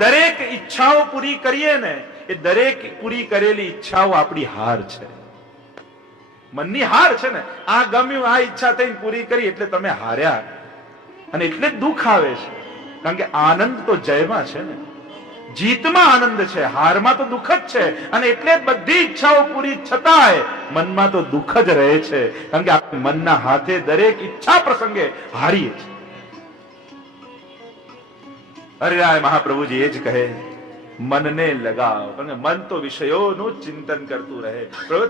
દરેક ઈચ્છાઓ પૂરી કરીએ ને, એ દરેક પૂરી કરેલી ઈચ્છાઓ આપણી હાર છે, મનની હાર છે ને. આ ગમ્યું, આ ઈચ્છા થઈને પૂરી કરી એટલે તમે હાર્યા, અને એટલે જ દુઃખ આવે છે. કારણ કે આનંદ તો જયમાં છે ને, જીતમાં આનંદ છે, હારમાં તો દુઃખ જ છે. અને એટલે જ બધી ઈચ્છાઓ પૂરી છતાંય મનમાં તો દુઃખ જ રહે છે, કારણ કે આપણે મનના હાથે દરેક ઈચ્છા પ્રસંગે હારીએ છીએ. હરિરાય મહાપ્રભુજી એ જ કહે, મનને લગાવ, કારણ કે મન તો વિષયોનું ચિંતન કરતું રહે.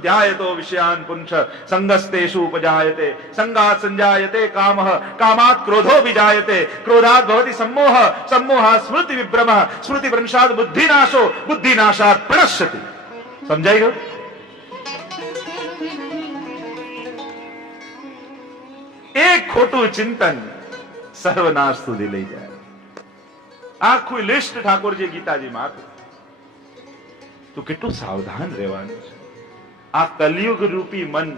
ધ્યાયતો વિષયાન પુંસ સંગસ્તેષુ ઉપજાયતે, સંગાત સંજાયતે કામઃ, કામાત ક્રોધો વિજાયતે, ક્રોધાત ભવતિ सम्मोह, सम्मोहात् स्मृति विभ्रमः, स्मृति भ्रंशात् बुद्धिनाशो, बुद्धिनाशात् प्रणश्यति. સમજાઈ ગયું? એક ખોટું ચિંતન સર્વનાશ સુધી લઈ જાય. આખું લિસ્ટ ઠાકોરજી ગીતાજીમાં આપ્યું. તો કેટલું સાવધાન રહેવાનું છે. આ કલયુગ રૂપી મન,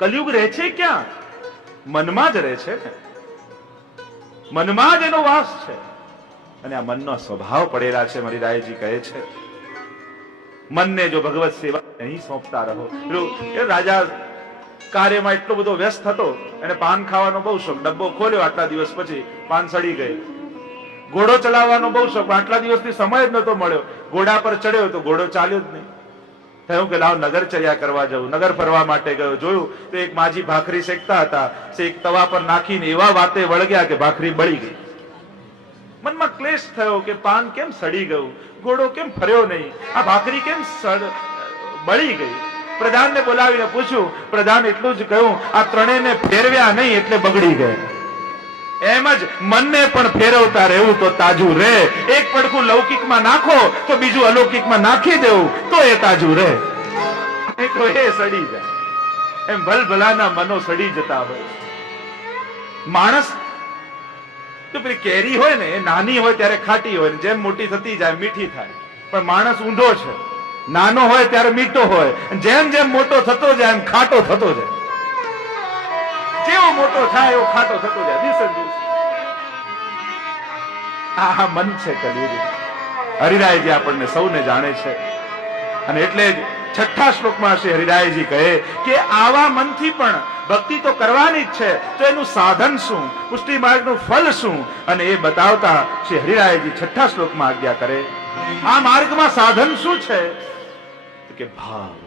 કલયુગ રહે છે ક્યાં? મનમાં જ રહે છે ને, મનમાં જ એનો વાસ છે. અને આ મનનો સ્વભાવ પડેલા છે. હરિરાયજી કહે છે, મનને જો ભગવત સેવા નહીં સોંપતા રહો. એ રાજા કાર્યમાં એટલો બધો વ્યસ્ત હતો, એને પાન ખાવાનો બહુ શોખ. ડબ્બો ખોલ્યો, આટલા દિવસ પછી પાન સડી ગઈ. ઘોડો ચલાવવાનો બહુ શોખ, આટલા દિવસથી સમય જ નતો મળ્યો. ઘોડા પર ચડ્યો તો ઘોડો ચાલ્યો જ નહીં. થયું કે લાવ નગરચર્યા કરવા જવું. નગર ફરવા માટે ગયો. જોયું તો એક માજી ભાખરી શેકતા હતા, એક તવા પર નાખીને એવા વાતે વળગ્યા કે ભાખરી બળી ગઈ. મનમાં ક્લેશ થયો કે પાન કેમ સડી ગયું, ઘોડો કેમ ફર્યો નહીં, આ ભાખરી કેમ બળી ગઈ. પ્રધાનને બોલાવીને પૂછ્યું. પ્રધાન એટલું જ કહ્યું, આ ત્રણેયને ફેરવ્યા નહીં એટલે બગડી ગયા. એમ જ મનને પણ ફેરવતા રહેવું તો તાજું રહે. એક પડખું લૌકિકમાં નાખો તો બીજું અલૌકિકમાં નાખી દેવું તો એ તાજું રહે, નહીં તો એ સડી જાય. એમ ભલભલાના મનો સડી જતા હોય. માણસ તો પેલી કેરી હોય ને, એ નાની હોય ત્યારે ખાટી હોય, જેમ મોટી થતી જાય મીઠી થાય. પણ માણસ ઊંધો છે, નાનો હોય ત્યારે મીઠો હોય, જેમ જેમ મોટો થતો જાય એમ ખાટો થતો જાય. જેવો મોટો થાય એવો ખાટો થતો જાય દિવસે દિવસ. આ મન છે કલયુગ. હરિરાયજી આપણને સૌને જાણે છે. અને એટલે જ છઠ્ઠા શ્લોકમાં શ્રી હરિરાયજી કહે કે આવા મનથી પણ ભક્તિ તો કરવાની જ છે, તો એનું સાધન શું, પુષ્ટિ માર્ગનું ફલ શું, અને એ બતાવતા શ્રી હરિરાયજી છઠ્ઠા શ્લોકમાં આજ્ઞા કરે. આ માર્ગમાં સાધન શું છે? કે ભાવ.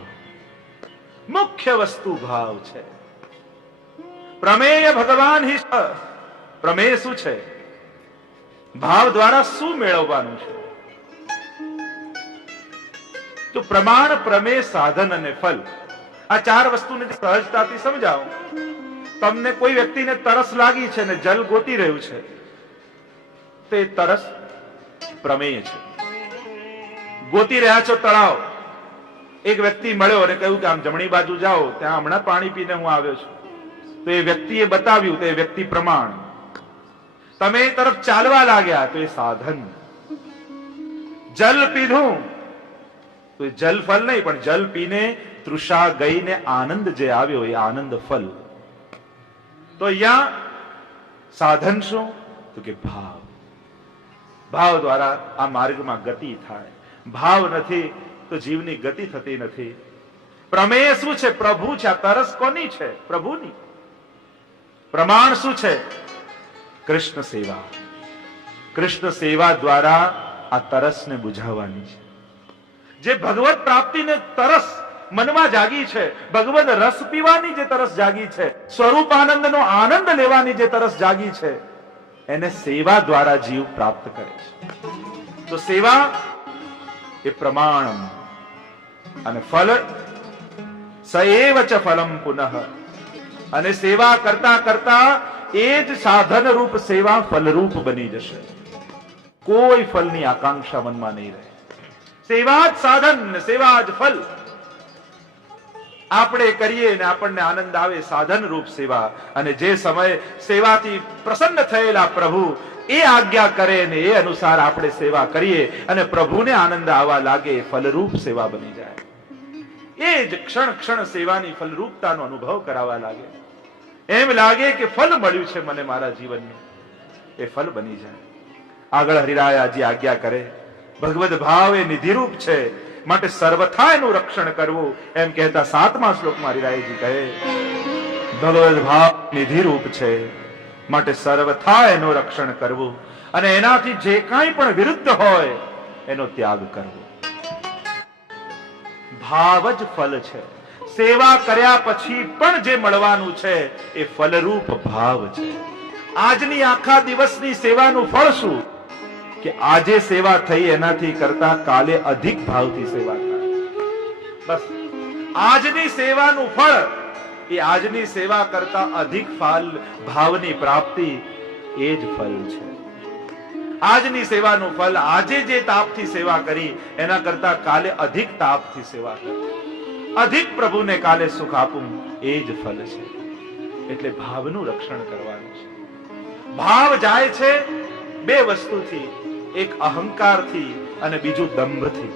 મુખ્ય વસ્તુ ભાવ છે. પ્રમેય ભગવાન હિ. પ્રમેય શું છે? ભાવ દ્વારા શું મેળવવાનું છે? તો પ્રમાણ, પ્રમેય, સાધન અને ફલ, આ ચાર વસ્તુને સહજતાથી સમજાવો. તમને કોઈ વ્યક્તિને તરસ લાગી છે ને જલ ગોતી રહ્યું છે, તો એ તરસ પ્રમેય છે. ગોતી રહ્યા છો તળાવ, એક વ્યક્તિ મળ્યો અને કહ્યું કે આમ જમણી બાજુ જાઓ, ત્યાં હમણાં પાણી પીને હું આવ્યો છું. તો એ વ્યક્તિએ બતાવ્યું, તો એ વ્યક્તિ પ્રમાણ. તમે એ તરફ ચાલવા લાગ્યા તો એ સાધન. જલ પીધું તો એ જલ ફલ નહીં, પણ જલ પીને તૃષા ગઈને આનંદ જે આવ્યો એ આનંદ ફલ. તો અહીંયા સાધન શું? તો કે ભાવ. ભાવ દ્વારા આ માર્ગમાં ગતિ થાય. ભાવ નથી તો જીવની ગતિ થતી નથી. પ્રમેય શું છે? પ્રભુ છે. આ તરસ કોની છે? પ્રભુની. પ્રમાણ શું છે? કૃષ્ણ સેવા. કૃષ્ણ સેવા દ્વારા આ તરસને બુઝાવવાની છે. જે ભગવત પ્રાપ્તિને તરસ મનમાં જાગી છે, ભગવત રસ પીવાની જે તરસ જાગી છે, સ્વરૂપ આનંદનો આનંદ લેવાની જે તરસ જાગી છે, એને સેવા દ્વારા જીવ પ્રાપ્ત કરે છે. તો સેવા એ પ્રમાણ. અને ફલ સએવ ચ ફલમ પુનઃ. અને સેવા કરતા કરતા એ જ સાધન રૂપ સેવા ફલરૂપ બની જશે. કોઈ ફલની આકાંક્ષા મનમાં નહીં રહે. સેવા જ સાધન, સેવા જ ફલ. આપણે કરીએ ને આપણને આનંદ આવે, સાધન રૂપ સેવા. અને જે સમય સેવાથી પ્રસન્ન થયેલા પ્રભુ એ આજ્ઞા કરે ને એ અનુસાર આપણે સેવા કરીએ અને પ્રભુને આનંદ આવવા લાગે, ફલરૂપ સેવા બની જાય. એ જ ક્ષણ ક્ષણ સેવાની ફલરૂપતાનો અનુભવ કરાવવા લાગે. એમ લાગે કે ફલ મળ્યું છે મને મારા જીવનનું, એ ફલ બની જાય. આગળ હરિરાયજી આજ્ઞા કરે ભગવદ ભાવ એ નિધિરૂપ છે, માટે સર્વથા એનું રક્ષણ કરવું. એમ કહેતા 7મા શ્લોકમાં હરિરાયજી કહે, ભગવદ ભાવ નિધિરૂપ છે, માટે સર્વથા એનું રક્ષણ કરવું અને એનાથી જે કાંઈ પણ વિરુદ્ધ હોય એનો ત્યાગ કરવો. ભાવ જ ફલ છે. સેવા કર્યા પછી પણ જે મળવાનું છે એ ફલરૂપ ભાવ છે. આજની આખા દિવસની સેવાનું ફળ શું? કે આજે સેવા થઈ એનાથી કરતા કાલે અધિક ભાવથી સેવા થાય. બસ આજની સેવાનું ફળ એ આજની સેવા કરતા અધિક ભાવની પ્રાપ્તિ એ જ ફલ છે. આજની સેવાનું ફલ આજે જે તાપથી સેવા કરી એના કરતા કાલે અધિક તાપથી સેવા કરી, અધિક પ્રભુને કાલે સુખ આપું, એ જ ફલ છે. એટલે ભાવનું રક્ષણ કરવાનું છે. ભાવ જાય છે બે વસ્તુથી, એક અહંકારથી અને બીજું દંભથી.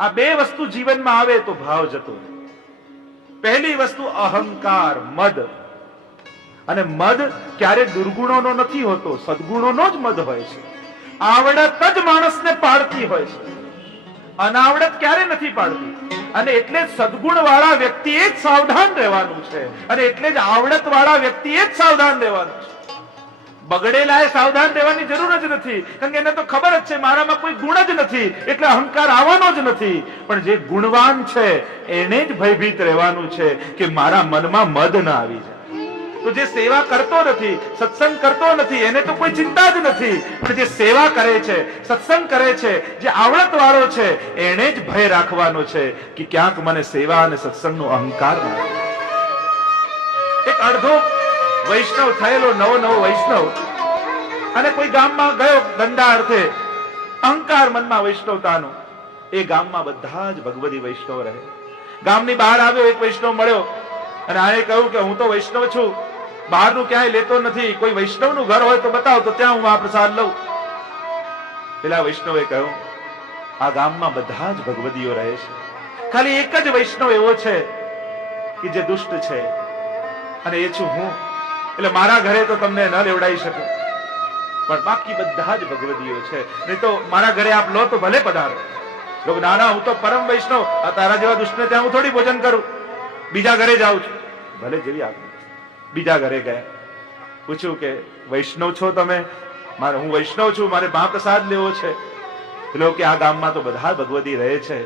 આ બે વસ્તુ જીવનમાં આવે તો ભાવ જતો રહે. પહેલી વસ્તુ અહંકાર, મદ. અને મદ ક્યારે દુર્ગુણોનો નથી હોતો, સદગુણોનો જ મદ હોય છે. આવડત જ માણસને પાડતી હોય છે, અનાવડત ક્યારે નથી પાડતી. અને એટલે જ સદગુણ વાળા વ્યક્તિએ જ સાવધાન રહેવાનું છે, અને એટલે જ આવડત વાળા વ્યક્તિએ જ સાવધાન રહેવાનું છે. બગડેલા એ સાવધાન રહેવાની જરૂર જ નથી, કારણ કે એને તો ખબર જ છે મારામાં કોઈ ગુણ જ નથી, એટલે અહંકાર આવવાનો જ નથી. પણ જે ગુણવાન છે એને જ ભયભીત રહેવાનું છે કે મારા મનમાં મદ ના આવી જાય. તો જે સેવા કરતો નથી, સત્સંગ કરતો નથી, એને તો કોઈ ચિંતા જ નથી. પણ જે સેવા કરે છે, સત્સંગ કરે છે, જે આવડત વાળો છે, એને જ ભય રાખવાનો છે કે ક્યાંક મને સેવા અને સત્સંગનો અહંકાર ના આવે. એક અડધો વૈષ્ણવ થયેલો, નવો વૈષ્ણવ, અને કોઈ ગામમાં ગયો ધંધા અર્થે, અહંકાર મનમાં વૈષ્ણવતાનો. એ ગામમાં બધા જ ભગવદી વૈષ્ણવ રહે. ગામની બહાર આવ્યો, એક વૈષ્ણવ મળ્યો અને આને કહ્યું કે હું તો વૈષ્ણવ છું, બહારનું ક્યાંય લેતો નથી, કોઈ વૈષ્ણવનું ઘર હોય તો બતાવો તો ત્યાં હું મહાપ્રસાદ લઉં. પેલા વૈષ્ણવે કહ્યું, આ ગામમાં બધા જ ભગવદીઓ રહે છે, ખાલી એક જ વૈષ્ણવ એવો છે કે જે દુષ્ટ છે, અને એ છું હું. એટલે મારા ઘરે તો તમને ન લેવડાવી શકું, પણ બાકી બધા જ ભગવદીઓ છે. નહીં તો મારા ઘરે આપ લો તો ભલે પધારો. લોકો ના ના, હું તો પરમ વૈષ્ણવ, આ તારા જેવા દુષ્ટને ત્યાં હું થોડી ભોજન કરું, બીજા ઘરે જાઉં છું. ભલે જેવી આજ્ઞા. બીજા ઘરે ગયા, પૂછ્યું કે વૈષ્ણવ છો તમે? હું વૈષ્ણવ છું, મારે મહાપ્રસાદ લેવો છે. પેલો કે આ ગામમાં તો બધા ભગવદી રહે છે,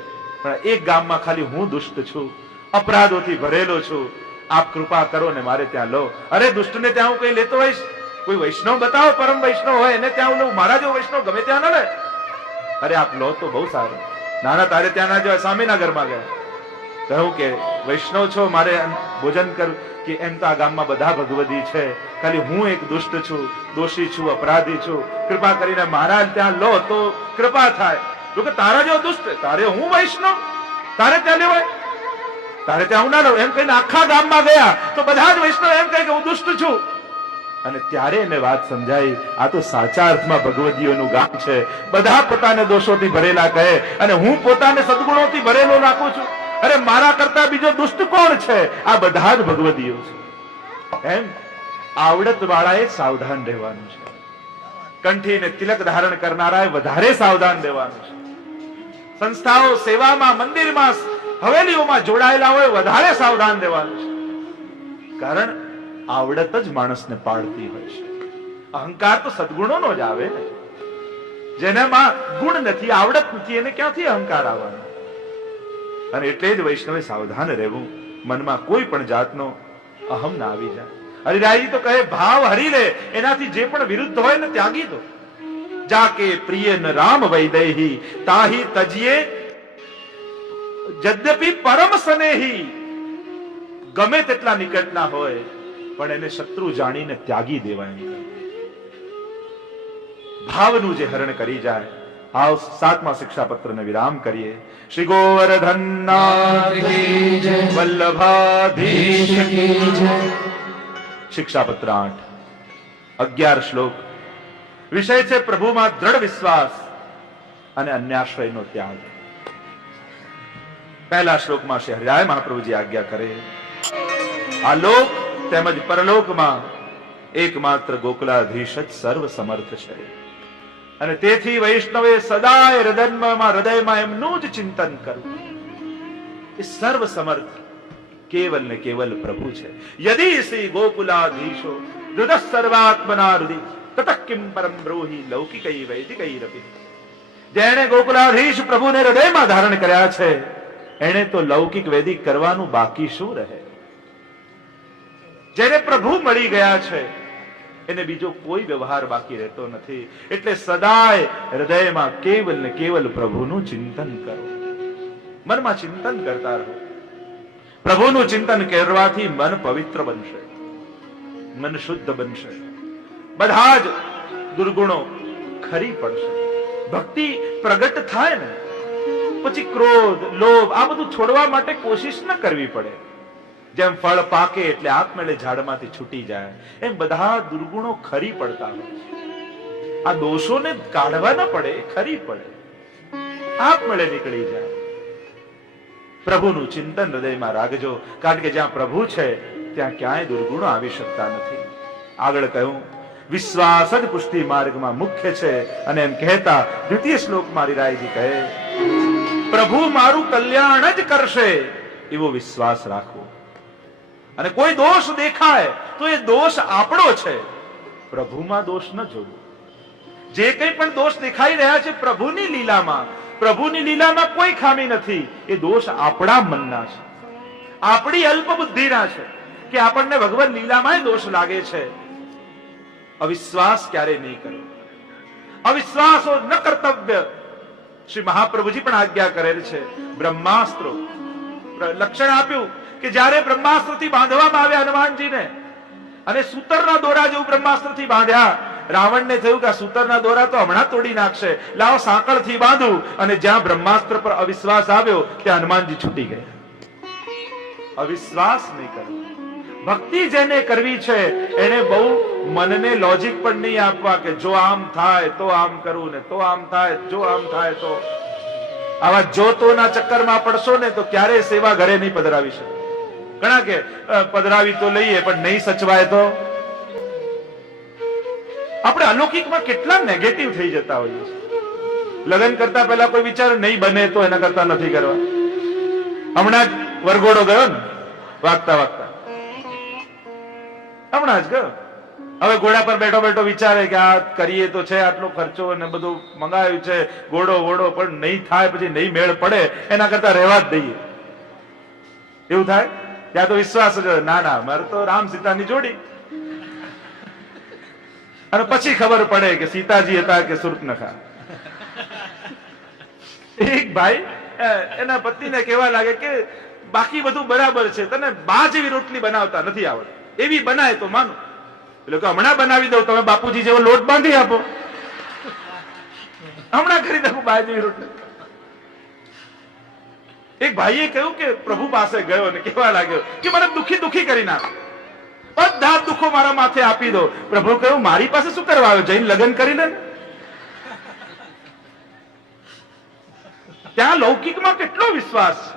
પણ એક ગામમાં ખાલી હું દુષ્ટ છું, અપરાધોથી ભરેલો છું, આપ કૃપા કરો ને મારે ત્યાં લો. અરે દુષ્ટને ત્યાં હું કઈ લેતો હોઈશ? કોઈ વૈષ્ણવ બતાવો, પરમ વૈષ્ણવ હોય એને ત્યાં હું લઉં, મારા જેવો વૈષ્ણવ ગમે ત્યાં ન લે. અરે આપ લો તો બહુ સારું. નાના તારે ત્યાં ના જવાય. સામેના ઘરમાં ગયા, કહ્યું કે વૈષ્ણવ છો, મારે ભોજન કર. કે એમ તો આ ગામમાં બધા ભગવદી છે, ખાલી હું એક દુષ્ટ છું, દોષી છું, અપરાધી છું, કૃપા કરીને મારા ત્યાં લો તો કૃપા થાય. તો કે તારા જેવો દુષ્ટ, તારે હું વૈષ્ણવ, તારે ત્યાં લેવાય, તારે ત્યાં હું ના લઉં. એમ કહીને આખા ગામમાં ગયા તો બધા જ વૈષ્ણવ એમ કહે કે હું દુષ્ટ છું. અને ત્યારે એને વાત સમજાઈ, આ તો સાચા અર્થમાં ભગવદીઓનું ગામ છે. બધા પોતાને દોષોથી ભરેલા કહે અને હું પોતાને સદગુણોથી ભરેલો રાખું છું. અરે મારા કરતા બીજો દુષ્ટ કોણ છે? આ બધા જ ભગવદીઓ છે. એમ આવડત વાળાએ સાવધાન રહેવાનું છે. કંઠીને તિલક ધારણ કરનારાએ વધારે સાવધાન રહેવાનું છે. સંસ્થાઓ, સેવામાં, મંદિરમાં, હવેલીઓમાં જોડાયેલા હોય વધારે સાવધાન રહેવાનું છે. કારણ આવડત જ માણસને પાડતી હોય છે. અહંકાર તો સદગુણોનો જ આવે ને. જેનામાં ગુણ નથી, આવડત નથી, એને ક્યાંથી અહંકાર આવવાનો? અને એટલે જ વૈષ્ણવે સાવધાન રહેવું, મનમાં કોઈ પણ જાતનો અહમ ના આવી જાય. હરિરાયજી તો કહે, ભાવ હરી લે, એનાથી જે પણ વિરુદ્ધ હોય ને ત્યાગી દો. જાકે પ્રિય ન રામ વૈદેહી તાહી તજીએ જદ્યપી પરમ સ્નેહી. ગમે તેટલા નિકટના હોય પણ એને શત્રુ જાણીને ત્યાગી દેવાય. ભાવનું જે હરણ કરી જાય. આવ 7મા શિક્ષાપત્રને વિરામ કરીએ. શ્રી ગોવર્ધનનાથ કી જય, વલ્લભાધીશ કી જય. શિક્ષાપત્ર 8, 11 શ્લોક. વિષય છે પ્રભુમાં દ્રઢ વિશ્વાસ અને અન્યાશ્રયનો ત્યાગ. પહેલા શ્લોકમાં શ્રી હરિરાય મહાપ્રભુજી આજ્ઞા કરે, આ લોક તેમજ પરલોકમાં એકમાત્ર ગોકુલાધીશ જ સર્વ સમર્થ છે. અને તેથી વૈષ્ણવે સદાય હૃદયમાં એમનું જ ચિંતન કરવું. એ સર્વ સમર્થ કેવલ ને કેવલ પ્રભુ છે. યદી શ્રી ગોકુલાધીશો હૃદય સર્વાત્મના હૃદય તત કિમ પરમ બ્રોહી લૌકિકૈ વૈદિકૈરપી. જેણે ગોકુલાધીશ પ્રભુને હૃદયમાં ધારણ કર્યા છે, એને તો લૌકિક વૈદિક કરવાનું બાકી શું રહે? જેને પ્રભુ મળી ગયા છે એને બીજો કોઈ વ્યવહાર બાકી રહેતો નથી. એટલે સદાય હૃદયમાં કેવલ ને કેવલ પ્રભુનું ચિંતન કરો. મનમાં ચિંતન કરતા રહો. પ્રભુનું ચિંતન કરવાથી મન પવિત્ર બનશે, મન શુદ્ધ બનશે, બધા જ દુર્ગુણો ખરી પડશે. ભક્તિ પ્રગટ થાય ને પછી ક્રોધ, લોભ આ બધું છોડવા માટે કોશિશ ન કરવી પડે. જેમ ફળ પાકે એટલે આપમેળે ઝાડમાંથી છૂટી જાય, એમ બધા દુર્ગુણો ખરી પડતા હોય. આ દોષોને કાઢવા ન પડે, ખરી પડે, આપમેળે નીકળી જાય. પ્રભુનું ચિંતન હૃદયમાં રાખજો, કારણ કે જ્યાં પ્રભુ છે ત્યાં ક્યાંય દુર્ગુણો આવી શકતા નથી. આગળ કહ્યું વિશ્વાસ જ પુષ્ટિ માર્ગમાં મુખ્ય છે. અને એમ કહેતા દ્વિતીય શ્લોકમાં હરિરાયજી કહે પ્રભુ મારું કલ્યાણ જ કરશે એવો વિશ્વાસ રાખવો. અને કોઈ દોષ દેખાય તો એ દોષ આપણો છે, પ્રભુમાં દોષ ન જોવો. જે કંઈ પણ દોષ દેખાઈ રહ્યા છે પ્રભુની લીલામાં, પ્રભુની લીલામાં કોઈ ખામી નથી. એ દોષ આપણા મનના છે, આપણી અલ્પ બુદ્ધિના છે કે આપણને ભગવાન લીલામાં દોષ લાગે છે. અવિશ્વાસ ક્યારે નહીં કરો. અવિશ્વાસ ન કર્તવ્ય. શ્રી મહાપ્રભુજી પણ આજ્ઞા કરેલ છે. બ્રહ્માસ્ત્રો લક્ષણ આપ્યું કે જ્યારે બ્રહ્માસ્ત્રથી બાંધવામાં આવ્યા હનુમાનજીને, અને સૂતરના દોરા જેવું બ્રહ્માસ્ત્રથી બાંધ્યા, રાવણને થયું કે આ સૂતરના દોરા તો હમણાં તોડી નાખશે, લાવો સાંકળથી બાંધું. અને જ્યાં બ્રહ્માસ્ત્ર પર અવિશ્વાસ આવ્યો ત્યાં હનુમાનજી છૂટી ગયા. અવિશ્વાસ નહીં કરવો. ભક્તિ જેને કરવી છે એને બહુ મનને લોજિક પણ નહીં આપવા કે જો આમ થાય તો આમ કરવું, ને તો આમ થાય, જો આમ થાય તો. આવા જોતોના ચક્કરમાં પડશો ને તો ક્યારેય સેવા ઘરે નહીં પધરાવી શકે. ઘણા કે પધરાવી તો લઈએ પણ નહીં સચવાય તો. આપણે અલૌકિકમાં કેટલા નેગેટિવ થઈ જતા હોઈએ છીએ. લગ્ન કરતા પહેલા કોઈ વિચાર નહીં બને તો એના કરતા નથી કરવા. હમણાં જ વરઘોડો ગયો ને વાગતા વાગતા, હમણાં જ ગયો. હવે ઘોડા પર બેઠો બેઠો વિચારે કે આ કરીએ તો છે, આટલો ખર્ચો અને બધું મંગાવ્યું છે, ઘોડો વોડો પણ નહીં થાય, પછી નહીં મેળ પડે, એના કરતા રહેવા જ દઈએ. એવું થાય? ત્યાં તો વિશ્વાસ જ ના ના મારે તો રામ સીતાની જોડી. અને પછી ખબર પડે કે સીતાજી હતા કે સુર્પનખા. એક ભાઈ એના પત્નીને કહેવા લાગે કે બાકી બધું બરાબર છે, તને બા જેવી રોટલી બનાવતા નથી આવડતી, એવી બનાય તો માનું. એટલે કે હમણાં બનાવી દઉં, તમે બાપુજી જેવો લોટ બાંધી આપો, હમણાં કરી દઉં બા જેવી રોટલી. એક ભાઈએ કહ્યું કે પ્રભુ પાસે ગયો અને કહેવા લાગ્યો કે મને દુખી દુખી કરી નાખ, બધા દુઃખો મારા માથે આપી દો. પ્રભુ કહ્યું મારી પાસે શું કરવા આવ્યો, જઈને લગ્ન કરી લે. ત્યાં લૌકિકમાં કેટલો વિશ્વાસ છે.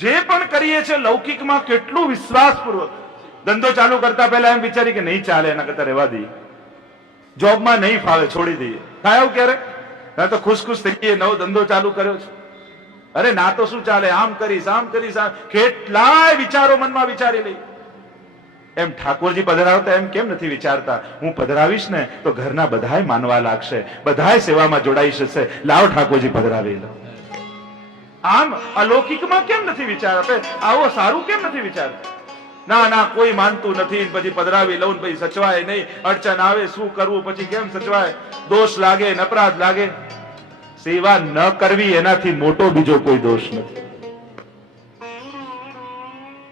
જે પણ કરીએ છીએ લૌકિકમાં કેટલું વિશ્વાસપૂર્વક. ધંધો ચાલુ કરતા પહેલા એમ વિચારી કે નહીં ચાલે, એના કરતા રહેવા દઈએ. જોબમાં નહીં ફાવે, છોડી દઈએ. થાય આવું ક્યારે? તો ખુશ ખુશ થઈ ગઈએ, નવો ધંધો ચાલુ કર્યો છે. અરે ના તો શું ચાલે, આમ કરીશ, આમ કરીશ, કેટલાય વિચારો મનમાં વિચારી લઈ. એમ ઠાકોરજી પધરાવતા એમ કેમ નથી વિચારતા, હું પધરાવીશ ને તો ઘરના બધાય માનવા લાગશે, બધાય સેવામાં જોડાઈ જશે, લાવ ઠાકોરજી પધરાવી લો. આમ અલૌકિકમાં કેમ નથી વિચાર આપે? આવો સારું કેમ નથી વિચારતા? ના ના કોઈ માનતું નથી, પછી પધરાવી લઉં પછી સચવાય નહીં, અડચણ આવે, શું કરવું, પછી કેમ સચવાય, દોષ લાગે, અપરાધ લાગે. સેવા ન કરવી એનાથી મોટો બીજો કોઈ દોષ નથી.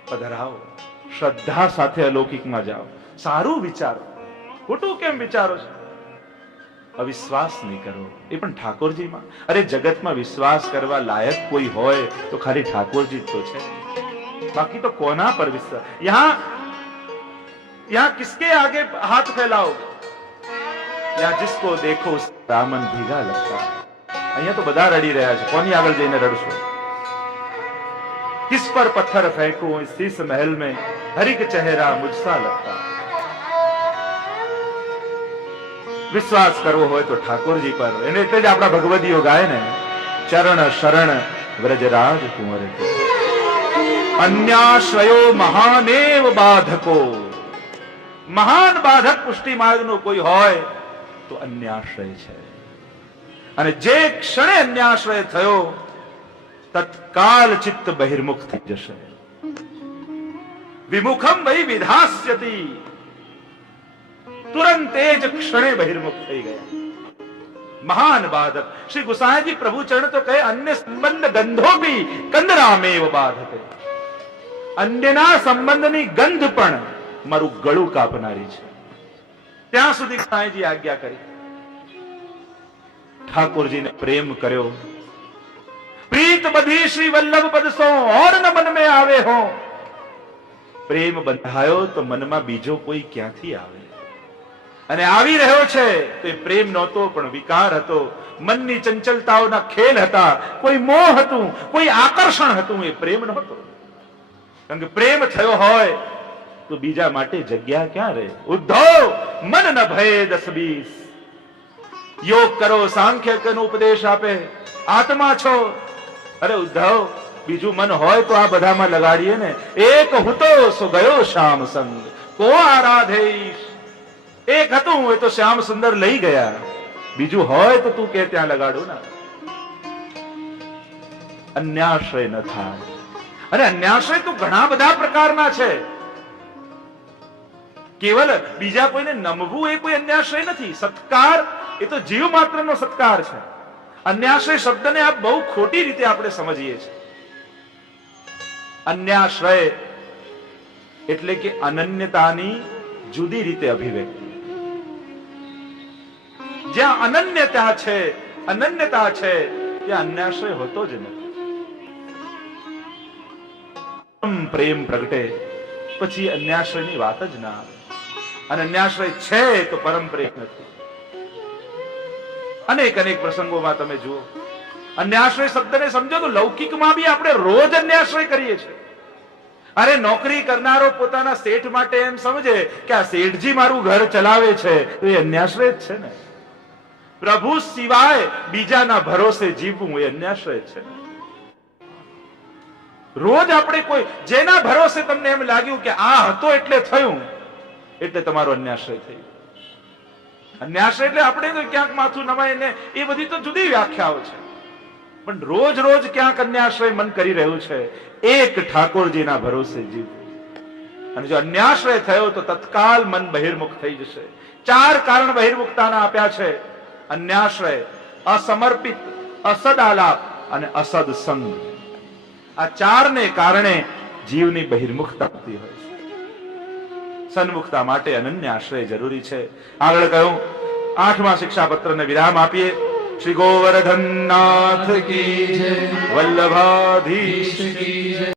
પધરાવો, શ્રદ્ધા સાથે અલૌકિકમાં જાઓ, સારું વિચારો, ખોટું કેમ વિચારો છો? અવિશ્વાસ નહીં કરો, એ પણ ઠાકોરજીમાં. અરે જગતમાં વિશ્વાસ કરવા લાયક કોઈ હોય તો ખાલી ઠાકોરજી જ તો છે, બાકી તો કોના પર વિશ્વાસ? यहाँ किसके आगे हाथ फैलाओगे? यहाँ जिसको देखो दामन भीगा लगता है. અહીંયા તો બધા રડી રહ્યા છે, કોની આગળ જઈને રડશો? किस पर पत्थर फेंकूं इस शीश महल में हर एक चेहरा मुझसा लगता है. વિશ્વાસ કરવો હોય તો ઠાકોરજી પર. એને એટલે જ આપણા ભગવદીઓ ગાય ને, ચરણ શરણ વ્રજરાજ કુંવર કે, અન્યાશ્રયો મહાનેવ બાધકો. મહાન બાધક પુષ્ટિ માર્ગનો કોઈ હોય તો અન્યાશ્રય છે. અને જે ક્ષણે અન્યાશ્રય થયો તત્કાલ ચિત્ત બહિર્મુખ થઈ જશે. વિમુખમ વૈ વિધાસ્યતિ, તુરંત એ જ ક્ષણે બહિર્મુખ થઈ ગયા. મહાન બાધક શ્રી ગુસાઈજી પ્રભુ ચરણ તો કહે, અન્ય સંબંધ ગંધો ભી કંદરામેવ બાધકે. અન્યના સંબંધની ગંધ પણ મારું ગળું કાપનારી છે. ત્યાં સુધી ગુસાઈજી આજ્ઞા કરી. ઠાકોરજીને પ્રેમ કર્યો. પ્રીત બધી શ્રી વલ્લભ પદ સો ઓર ન મન में આવે હો. પ્રેમ બંધાયો તો મનમાં બીજો કોઈ ક્યાંથી આવે? અને આવી રહ્યો છે તો એ પ્રેમ નહોતો, પણ વિકાર હતો. મનની ચંચલતાઓના ખેલ હતા. કોઈ મોહ હતું, કોઈ આકર્ષણ હતું. એ પ્રેમ નહોતો. કારણ કે પ્રેમ થયો હોય તો બીજા માટે જગ્યા ક્યાં રહે? ઉદ્ધવ મન ન ભય 10-20. યોગ કરો, સાંખ્ય નો ઉપદેશ આપે, આત્મા છો. અરે ઉદ્ધવ, બીજું મન હોય તો આ બધામાં લગાડીએ ને. એક હુતો સો ગયો શ્યામ સંગ, કો આરાધેશ. એક હતું એ તો શ્યામ સુંદર લઈ ગયા. બીજું હોય તો તું કે ત્યાં લગાડો ના. અન્યાશ્રય ન થાય. અને અન્યાશ્રય તો ઘણા બધા પ્રકારના છે. કેવલ બીજા કોઈને નમવું એ કોઈ અન્યાશ્રય નથી. સત્કાર એ તો જીવ માત્રનો સત્કાર છે. અન્યાશ્રય શબ્દને આપ બહુ ખોટી રીતે આપણે સમજીએ છીએ. અન્યાશ્રય એટલે કે અનન્યતાની જુદી રીતે અભિવ્યક્તિ. જ્યાં અનન્યતા છે, અનન્યતા છે, ત્યાં અન્યાશ્રય હોતો જ નથી. પ્રેમ પ્રગટે પછી અન્યાશ્રયની વાત જ ના આવે. અને અન્યાશ્રય છે તો પરમ પ્રેમ નથી. અનેક અનેક પ્રસંગોમાં તમે જુઓ, અન્યાશ્રય શબ્દને સમજો તો લૌકિકમાં બી આપણે રોજ અન્યાશ્રય કરીએ છીએ. અરે નોકરી કરનારો પોતાના શેઠ માટે એમ સમજે કે આ શેઠજી મારું ઘર ચલાવે છે, તો એ અન્યાશ્રય જ છે ને. પ્રભુ સિવાય બીજાના ભરોસે જીવવું એ અન્યાશ્રય છે. રોજ આપણે કોઈ જેના ભરોસે તમને એમ લાગ્યું કે આ હતો એટલે થયું, એટલે તમારો અન્યાશ્રય થયો. અન્યાશ્રય એટલે આપણે તો ક્યાંક માથું નવાય ને એ બધી તો જુદી વ્યાખ્યાઓ છે. પણ રોજ રોજ ક્યાંક અન્યાશ્રય મન કરી રહ્યું છે. એક ઠાકોરજીના ભરોસે જીવવું. અને જો અન્યાશ્રય થયો તો તત્કાલ મન બહિર્મુખ થઈ જશે. 4 કારણ બહિર્મુખતાના આપ્યા છે. અન્યાશ્રય, અસમર્પિત, અસદ આલાપ અને અસદ સંગ. આ 4 ને કારણે જીવની બહિર્મુખતા થતી હોય છે. સન્મુખતા માટે અનન્ય આશ્રય જરૂરી છે. આગળ કહ્યું, 8મા શિક્ષાપત્રને વિરામ આપીએ. શ્રી ગોવર્ધન નાથ કી જય, વલ્લભાધીશ કી જય.